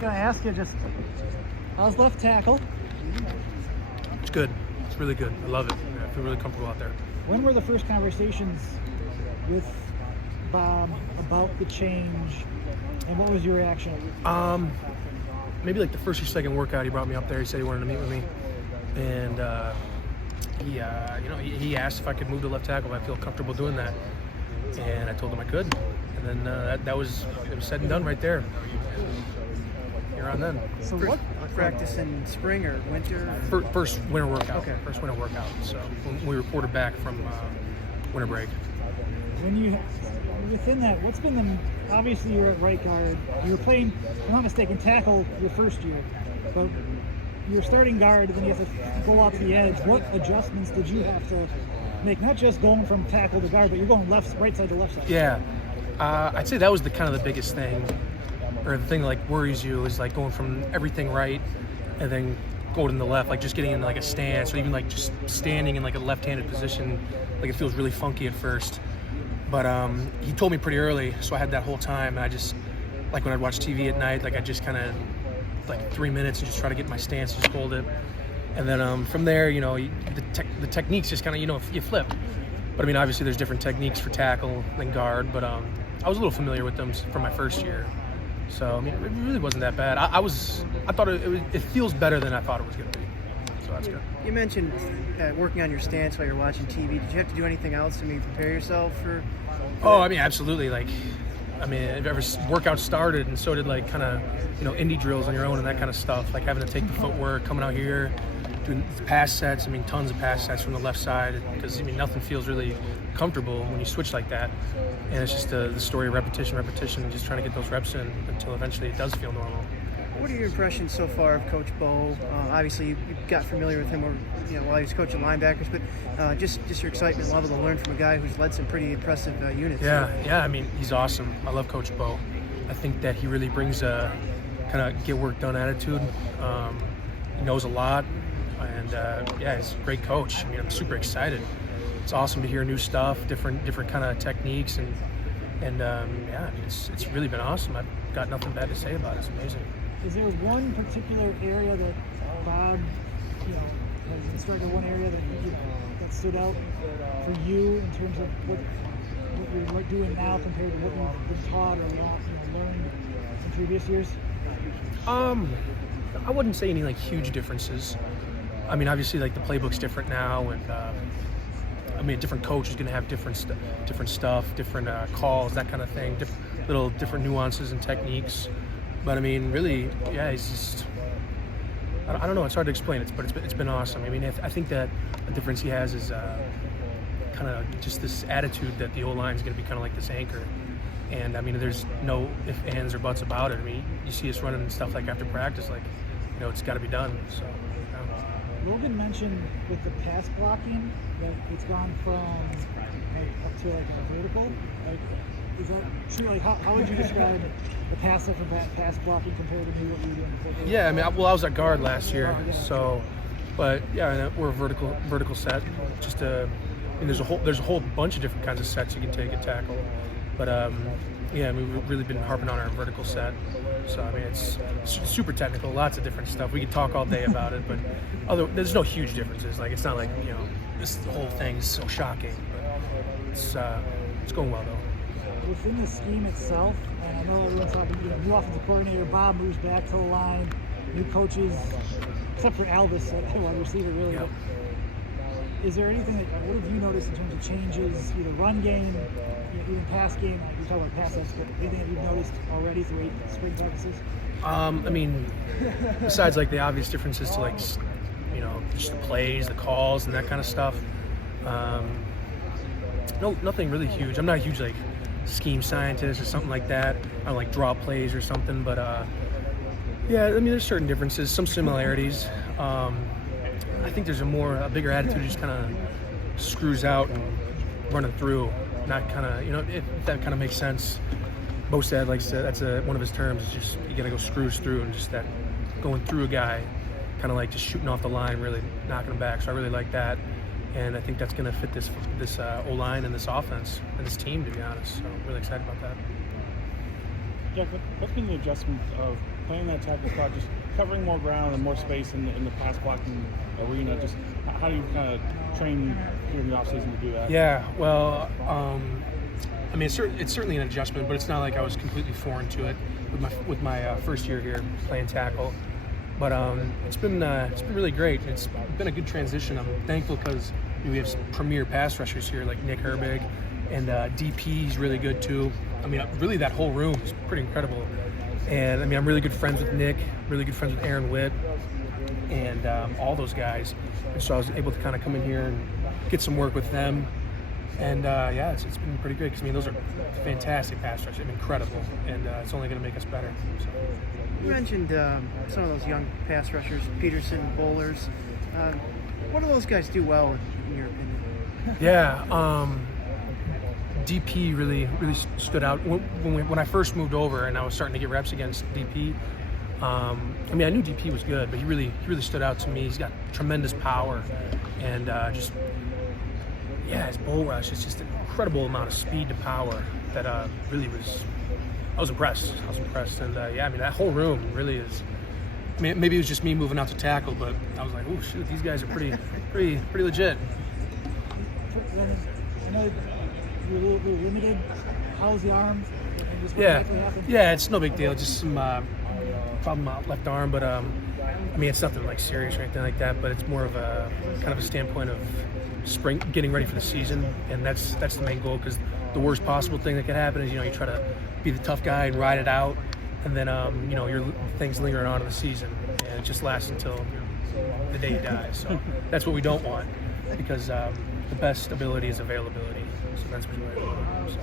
Gonna ask you just, how's left tackle? It's good. It's really good. I love it. I feel really comfortable out there. When were the first conversations with Bob about the change, and what was your reaction? Maybe like the first or second workout, he brought me up there. He said he wanted to meet with me, and he asked if I could move to left tackle, if I feel comfortable doing that, and I told him I could, and then it was said and done right there. Here on then. So what practice in spring or winter? First winter workout. Okay. First winter workout. So when we reported back from winter break. When you within that, what's been the? Obviously, you're at right guard. You were playing, if I'm not mistaken, tackle your first year, but you're starting guard, and then you have to go out to the edge. What adjustments did you have to make? Not just going from tackle to guard, but you're going right side to left side. Yeah, I'd say that was the kind of the biggest thing, or the thing like worries you is like going from everything right, and then going to the left, like just getting in like a stance, or even like just standing in like a left-handed position, like it feels really funky at first. But he told me pretty early, so I had that whole time, and I just, like when I'd watch TV at night, like I just kind of, like 3 minutes and just try to get my stance, just hold it. And then from there, the techniques just kind of, you flip. But I mean, obviously there's different techniques for tackle than guard, but I was a little familiar with them from my first year. So, I mean, it really wasn't that bad. I thought it feels better than I thought it was going to be. So that's good. You mentioned working on your stance while you're watching TV. Did you have to do anything else to maybe prepare yourself for Oh, I mean, absolutely. Workout started, and so did like kind of, indie drills on your own and that kind of stuff. Like having to take the footwork, coming out here, doing pass sets. I mean, tons of pass sets from the left side because nothing feels really comfortable when you switch like that. And it's just the story of repetition, and just trying to get those reps in until eventually it does feel normal. What are your impressions so far of Coach Bo? Obviously, you got familiar with him while he was coaching linebackers, but just your excitement level to learn from a guy who's led some pretty impressive units. Yeah. I mean, he's awesome. I love Coach Bo. I think that he really brings a kind of get work done attitude. He knows a lot, and he's a great coach. I mean, I'm super excited. It's awesome to hear new stuff, different kind of techniques, and I mean, it's really been awesome. I've got nothing bad to say about it. It's amazing. Is there one particular area that Bob, has instructed, one area that stood out for you in terms of what you're doing now compared to what you've been taught or learned in previous years? I wouldn't say any like huge differences. I mean, obviously, like the playbook's different now, and a different coach is going to have different stuff, different calls, that kind of thing, different nuances and techniques. But I mean, really, he's just, I don't know, it's hard to explain it, but it's been awesome. I mean, I think that the difference he has is kind of just this attitude that the O-line is going to be kind of like this anchor. And I mean, there's no ifs, ands, or buts about it. I mean, you see us running and stuff like after practice, like, it's got to be done. So. Logan mentioned with the pass blocking that it's gone from up to like a vertical. Is that true? Like, how would you describe the pass blocking compared to what you were doing before? Yeah, I mean, I was at guard last year, so, but yeah, we're a vertical set. Just there's a whole bunch of different kinds of sets you can take at tackle, but we've really been harping on our vertical set. So I mean, it's super technical, lots of different stuff. We could talk all day about it, but there's no huge differences. Like it's not like this whole thing is so shocking. But it's going well though. Within the scheme itself, and I know everyone's talking, new offensive coordinator, Bob moves back to the line, new coaches, except for Albus at wide receiver, really. Yep. Is there anything what have you noticed in terms of changes, either run game, even pass game? You're talking about pass sets, but anything that you've noticed already through spring practices? I mean, besides like the obvious differences to like, just the plays, the calls, and that kind of stuff. No, nothing really huge. I'm not a huge like scheme scientist or something like that. I don't like draw plays or something, but I mean, there's certain differences, some similarities. I think there's a bigger attitude, just kind of screws out and running through, not kind of, if that kind of makes sense. Bostad likes to, that's one of his terms, is just, you got to go screws through, and just that going through a guy, kind of like just shooting off the line, really knocking him back. So I really like that. And I think that's going to fit this O-line and this offense and this team, to be honest. So I'm really excited about that. Jack, what's been the adjustment of playing that tackle spot, just covering more ground and more space in the pass blocking arena? Just how do you kind of train here in the offseason to do that? Yeah, well, I mean, it's certainly an adjustment, but it's not like I was completely foreign to it with my first year here playing tackle. But it's been really great. It's been a good transition. I'm thankful because we have some premier pass rushers here like Nick Herbig, and DP's really good too. I mean, really that whole room is pretty incredible. And I mean, I'm really good friends with Nick, really good friends with Aaron Witt, and all those guys. And so I was able to kind of come in here and get some work with them. And yeah, it's been pretty good because I mean, those are fantastic pass rushers, incredible, and it's only going to make us better. So. You mentioned some of those young pass rushers, Peterson, Bowlers. What do those guys do well, in your opinion? Yeah, DP really stood out when I first moved over, and I was starting to get reps against DP. I mean, I knew DP was good, but he really stood out to me. He's got tremendous power, and just his bull rush is just an incredible amount of speed to power that really was. I was impressed, and yeah, I mean that whole room really is. I mean, maybe it was just me moving out to tackle, but I was like, oh shoot, these guys are pretty legit. I know you're limited. How's the arm? Yeah, it's no big deal. Just some problem out left arm, but I mean it's nothing like serious or anything like that. But it's more of a kind of a standpoint of spring, getting ready for the season, and that's the main goal. Because the worst possible thing that could happen is you try to be the tough guy and ride it out, and then your things lingering on in the season, and it just lasts until the day you die. So that's what we don't want, because the best ability is availability. So that's what we want. So.